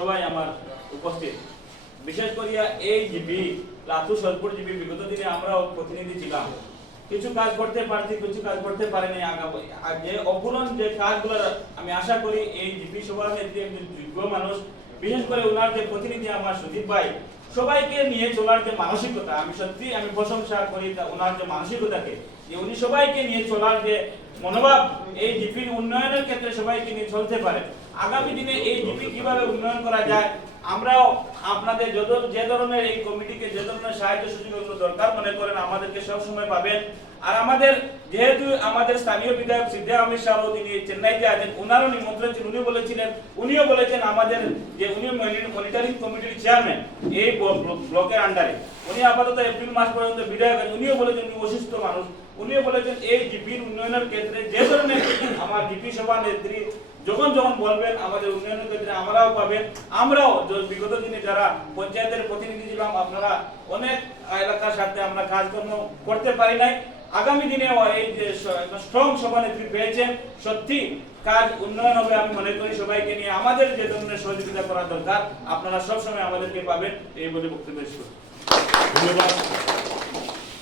সবাই আমার উপস্থিত। বিশেষ করিয়া এই জিবি, লাতু সরপুর জিবি, বিগত দিনে আমরাও প্রতিনিধি ছিলাম। কিছু কাজ করতে পারছি, কিছু কাজ করতে পারেনি, আগামী যে অপূরণ যে কাজগুলো আমি আশা করি, এই জিপি সভার একজন যোগ্য মানুষ। বিশেষ করে ওনার যে প্রতিনিধি আমার সুদীপ ভাই সবাইকে নিয়ে চলার যে মানসিকতা, আমি সত্যি আমি প্রশংসা করি ওনার যে মানসিকতাকে, যে উনি সবাইকে নিয়ে চলার যে মনোভাব, এই জিপির উন্নয়নের ক্ষেত্রে সবাইকে নিয়ে চলতে পারে। আগামী দিনে এই জিপি কীভাবে উন্নয়ন করা যায় আমরাও আপনাদের যত যে ধরনের এই কমিটিকে যে ধরনের সাহায্য সুযোগগুলো দরকার মনে করেন, আমাদেরকে সব সময় পাবেন। আর আমাদের যেহেতু আমাদের স্থানীয় বিধায়ক সিদ্ধা অমিত শাহ তিনি চেন্নাইতে আছেন ওনারও নিমন্ত্রণ ছিল উনি বলেছিলেন উনিও বলেছেন আমাদের যে উনি মনিটরিং কমিটির চেয়ারম্যান এই ব্ল- ব্ল- ব্লকের আন্ডারে উনি আপাতত এপ্রিল মাস পর্যন্ত বিধায়ক আছেন, উনিও বলেছেন উনি অসুস্থ মানুষ। উনিও বলেছেন এই জিপির উন্নয়নের ক্ষেত্রে যে ধরনের আমার জিপি সভা নেত্রী যখন যখন বলবেন আমাদের উন্নয়নের ক্ষেত্রে আমরাও পাবেন, আমরাও বিগত দিনে যারা পঞ্চায়েতের প্রতিনিধি ছিলাম, আপনারা অনেক এলাকার সাথে আমরা কাজকর্ম করতে পারি নাই। আগামী দিনে এই যে স্ট্রং সভানেত্রী পেয়েছেন, সত্যি কাজ উন্নয়ন হবে আমি মনে করি সবাইকে নিয়ে। আমাদের যে ধরনের সহযোগিতা করা দরকার, আপনারা সবসময় আমাদেরকে পাবেন, এই বলে বক্তব্য ধন্যবাদ।